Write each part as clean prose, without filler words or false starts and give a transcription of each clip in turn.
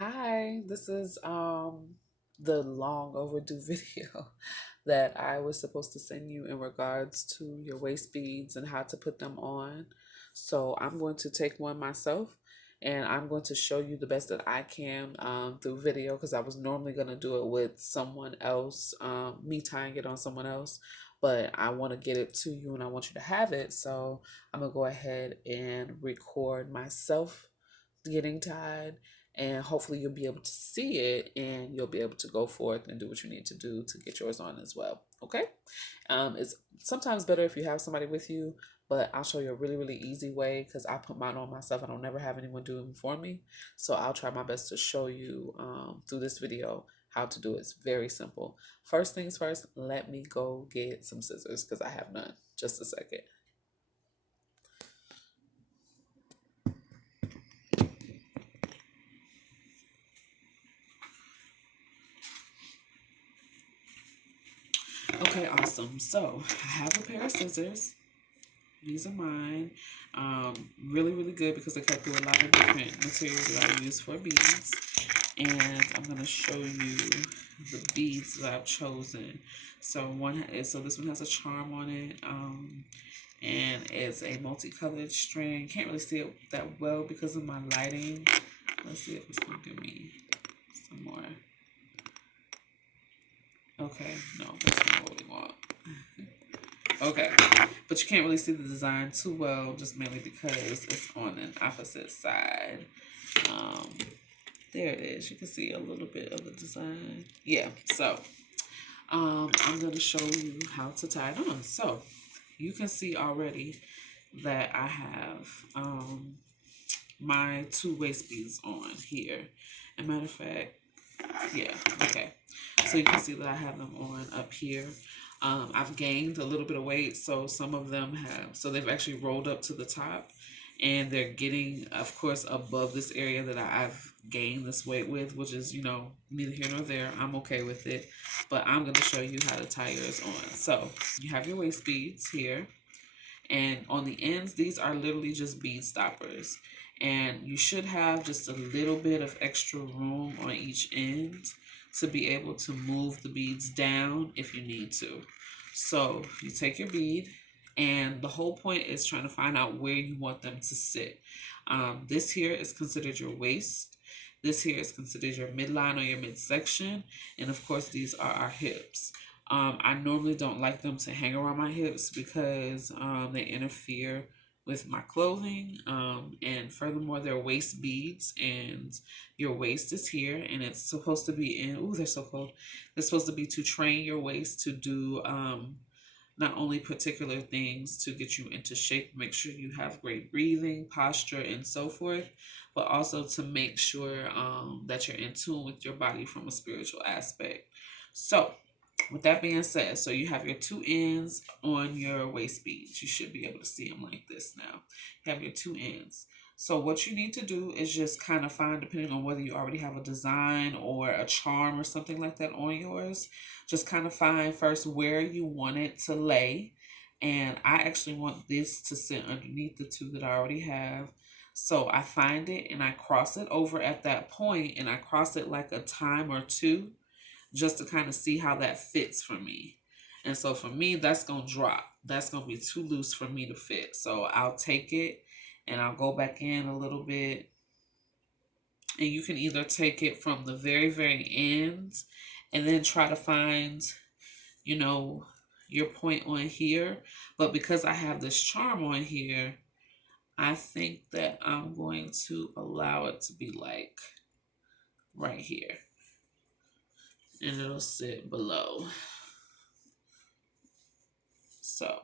Hi, this is the long overdue video that I was supposed to send you in regards to your waist beads and how to put them on. So I'm going to take one myself and I'm going to show you the best that I can through video because I was normally going to do it with someone else, me tying it on someone else, but I want to get it to you and I want you to have it. So I'm going to go ahead and record myself getting tied, and hopefully you'll be able to see it and you'll be able to go forth and do what you need to do to get yours on as well. Okay. It's sometimes better if you have somebody with you, but I'll show you a really easy way because I put mine on myself. I don't never have anyone do it for me. So I'll try my best to show you through this video how to do it. It's very simple. First things first, let me go get some scissors because I have none. Just a second. Okay, awesome. So I have a pair of scissors. These are mine. Really good because they cut through a lot of different materials that I use for beads. And I'm gonna show you the beads that I've chosen. So this one has a charm on it. And it's a multicolored string. Can't really see it that well because of my lighting. Let's see if it's gonna give me some more. Okay, no, that's not what we want. Okay, but you can't really see the design too well, just mainly because it's on an opposite side. Um, there it is. You can see a little bit of the design. Yeah, so I'm going to show you how to tie it on. So you can see already that I have my two waist beads on here. As a matter of fact, yeah, okay. So you can see that I have them on up here. I've gained a little bit of weight, so some of them have, so they've actually rolled up to the top and they're getting, of course, above this area that I've gained this weight with, which is, neither here nor there. I'm okay with it, but I'm going to show you how to tie yours on. So you have your waist beads here, and on the ends, these are literally just bead stoppers. And you should have just a little bit of extra room on each end to be able to move the beads down if you need to. So you take your bead, and the whole point is trying to find out where you want them to sit. This here is considered your waist. This here is considered your midline or your midsection. And of course, these are our hips. I normally don't like them to hang around my hips because they interfere with my clothing. And furthermore, they're waist beads, and your waist is here, and it's supposed to be in. Ooh, they're so cold. They're supposed to be to train your waist to do not only particular things to get you into shape, make sure you have great breathing, posture, and so forth, but also to make sure that you're in tune with your body from a spiritual aspect. So, with that being said, so you have your two ends on your waist beads. You should be able to see them like this now. You have your two ends. So what you need to do is just kind of find, depending on whether you already have a design or a charm or something like that on yours, just kind of find first where you want it to lay. And I actually want this to sit underneath the two that I already have. So I find it and I cross it over at that point, and I cross it like a time or two just to kind of see how that fits for me. And so for me, that's going to drop. That's going to be too loose for me to fit. So I'll take it and I'll go back in a little bit. And you can either take it from the very end and then try to find, you know, your point on here. But because I have this charm on here, I think that I'm going to allow it to be like right here. And it'll sit below. So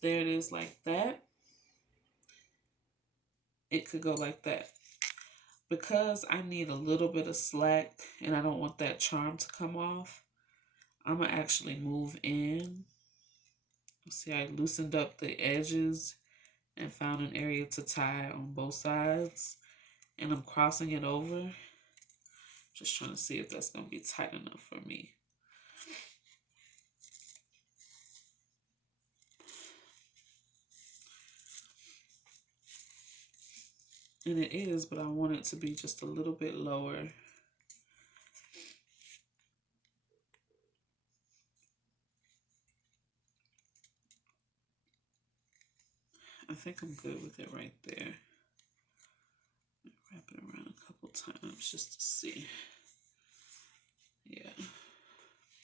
there it is like that. It could go like that. Because I need a little bit of slack and I don't want that charm to come off, I'm going to actually move in. See, I loosened up the edges and found an area to tie on both sides. And I'm crossing it over. Just trying to see if that's going to be tight enough for me. And it is, but I want it to be just a little bit lower. I think I'm good with it right there. Wrap it around a couple times just to see. Yeah,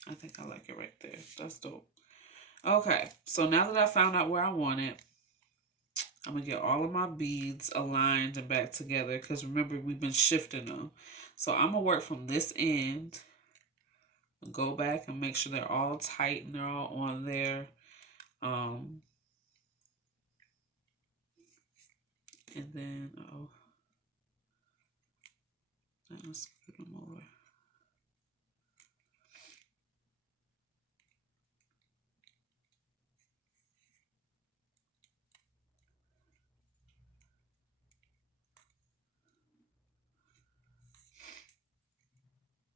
I think I like it right there. That's dope. Okay, so now that I found out where I want it, I'm gonna get all of my beads aligned and back together because remember we've been shifting them. So I'm gonna work from this end, go back and make sure they're all tight and they're all on there. Um, and then let's put them over.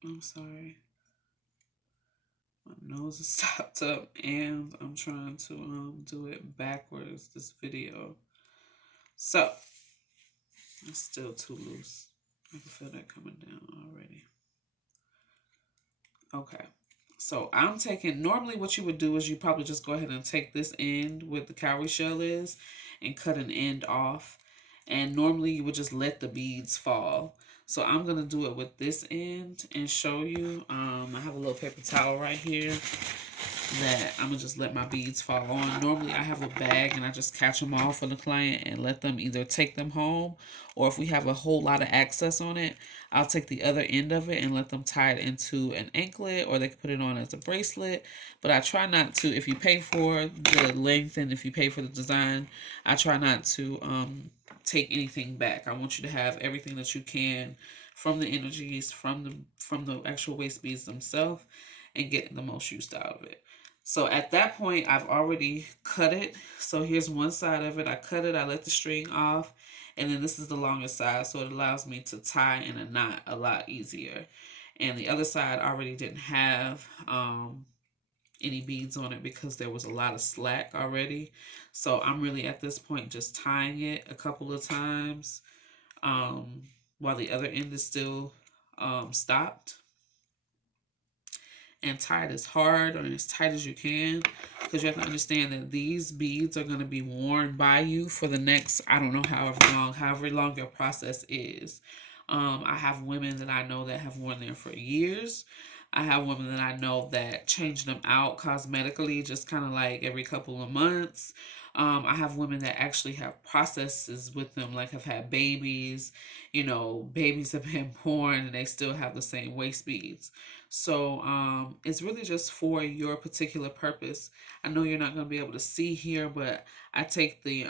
I'm sorry. My nose is stopped up and I'm trying to do it backwards this video. So it's still too loose. I can feel that coming down already. Okay. So I'm taking, normally what you would do is you probably just go ahead and take this end where the cowrie shell is and cut an end off. And normally you would just let the beads fall. So I'm going to do it with this end and show you. I have a little paper towel right here that I'm going to just let my beads fall on. Normally I have a bag and I just catch them all for the client and let them either take them home, or if we have a whole lot of access on it, I'll take the other end of it and let them tie it into an anklet, or they can put it on as a bracelet. But I try not to, if you pay for the length and if you pay for the design, I try not to take anything back. I want you to have everything that you can from the energies, from the actual waist beads themselves, and get the most use out of it. So at that point, I've already cut it. So here's one side of it. I cut it, I let the string off, and then this is the longest side, so it allows me to tie in a knot a lot easier. And the other side already didn't have any beads on it because there was a lot of slack already. So I'm really at this point just tying it a couple of times while the other end is still stopped, and tie it as hard or as tight as you can, because you have to understand that these beads are going to be worn by you for the next, I don't know, however long your process is. I have women that I know that have worn them for years. I have women that I know that change them out cosmetically, just kind of like every couple of months. I have women that actually have processes with them, like have had babies. Babies have been born and they still have the same waist beads. So it's really just for your particular purpose. I know you're not going to be able to see here, but I take the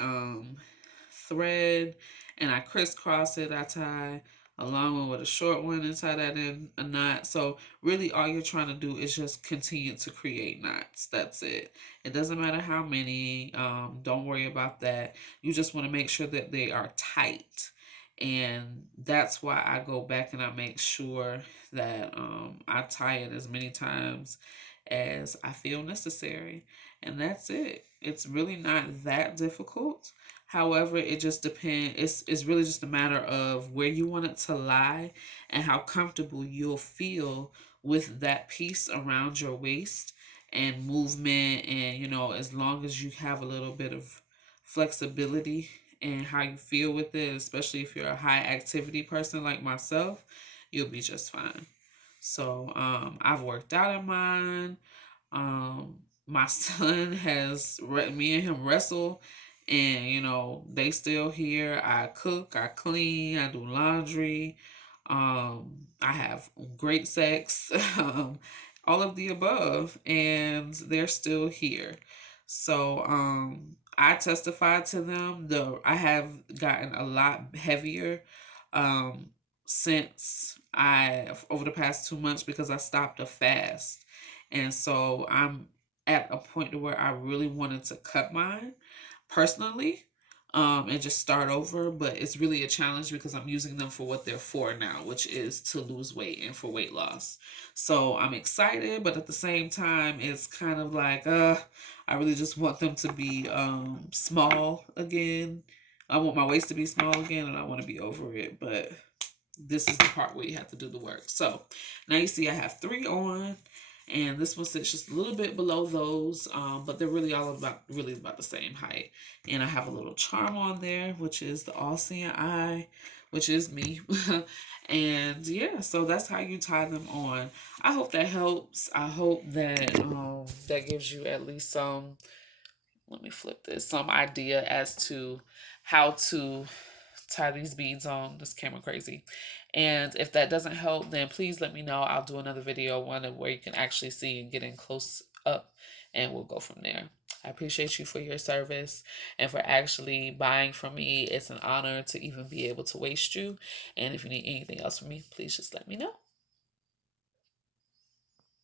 thread and I crisscross it. I tie a long one with a short one and tie that in a knot. So really all you're trying to do is just continue to create knots. That's it. It doesn't matter how many. Don't worry about that. You just want to make sure that they are tight. And that's why I go back and I make sure that I tie it as many times as I feel necessary. And that's it. It's really not that difficult. However, it just depends. It's really just a matter of where you want it to lie and how comfortable you'll feel with that piece around your waist and movement. And, as long as you have a little bit of flexibility and how you feel with it, especially if you're a high activity person like myself, you'll be just fine. So I've worked out in mine. My son has me and him wrestle, and they still here. I cook, I clean, I do laundry. I have great sex, all of the above, and they're still here. So I testified to them. Though I have gotten a lot heavier um, since I over the past 2 months because I stopped a fast, and so I'm at a point to where I really wanted to cut mine personally, and just start over. But it's really a challenge because I'm using them for what they're for now, which is to lose weight and for weight loss. So I'm excited, but at the same time, it's kind of like, I really just want them to be small again. I want my waist to be small again, and I want to be over it, but this is the part where you have to do the work. So now you see I have 3 on, and this one sits just a little bit below those, but they're really about the same height. And I have a little charm on there, which is the all-seeing eye, which is me. And yeah, so that's how you tie them on. I hope that helps. I hope that that gives you at least some, let me flip this, some idea as to how to tie these beads on. This camera crazy. And if that doesn't help, then please let me know. I'll do another video, one where you can actually see and get in close up, and we'll go from there. I appreciate you for your service and for actually buying from me. It's an honor to even be able to waste you. And if you need anything else from me, please just let me know.